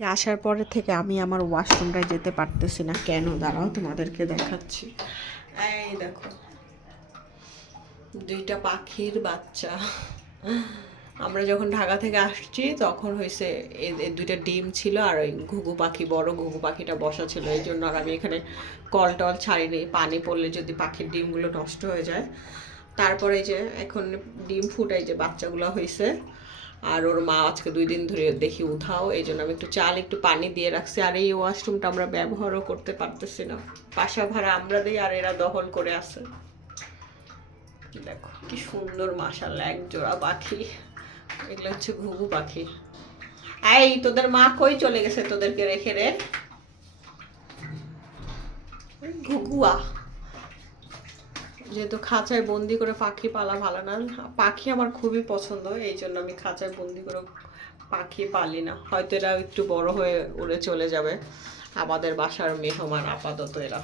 থেকে আসার পরে থেকে আমি আমার ওয়াশরুমটায় যেতে পারতেছি না কেন, দাঁড়াও তোমাদেরকে দেখাচ্ছি। এই দেখো দুইটা পাখির বাচ্চা। আমরা যখন ঢাকা থেকে আসছি তখন হয়েছে এই দুইটা ডিম ছিল, আর ওই ঘুঘু পাখি, বড় ঘুঘু পাখিটা বসা ছিল, এই জন্য আর আমি এখানে কল টল ছাড়িনি, পানি পড়লে যদি পাখির ডিমগুলো নষ্ট হয়ে যায়। তারপরে যে এখন ডিম ফুটাই যে বাচ্চাগুলো হয়েছে, আর ওর মা আজকে 2 দিন ধরে দেখি উঠাও, এই জন্য আমি একটু চাল একটু পানি দিয়ে রাখছি। আর এই ওয়াশরুমটা আমরা ব্যবহারও করতে পারতেছি না, বাসা ভাড়া আমরা দিই আর এরা দখল করে আছে। দেখো কি সুন্দর মাশাআল্লাহ এক জোড়া পাখি, এগুলো হচ্ছে ঘুঘু পাখি। এই তোদের মা কই চলে গেছে তোদেরকে রেখে রে? ঘুঘুয়া, যেহেতু খাঁচায় বন্দি করে পাখি পালা ভালো না, পাখি আমার খুবই পছন্দ, এই জন্য আমি খাঁচায় বন্দি করে পাখি পালি না। হয়তো এরা একটু বড় হয়ে উড়ে চলে যাবে, আমাদের বাসার মেহমান আপাতত এরা।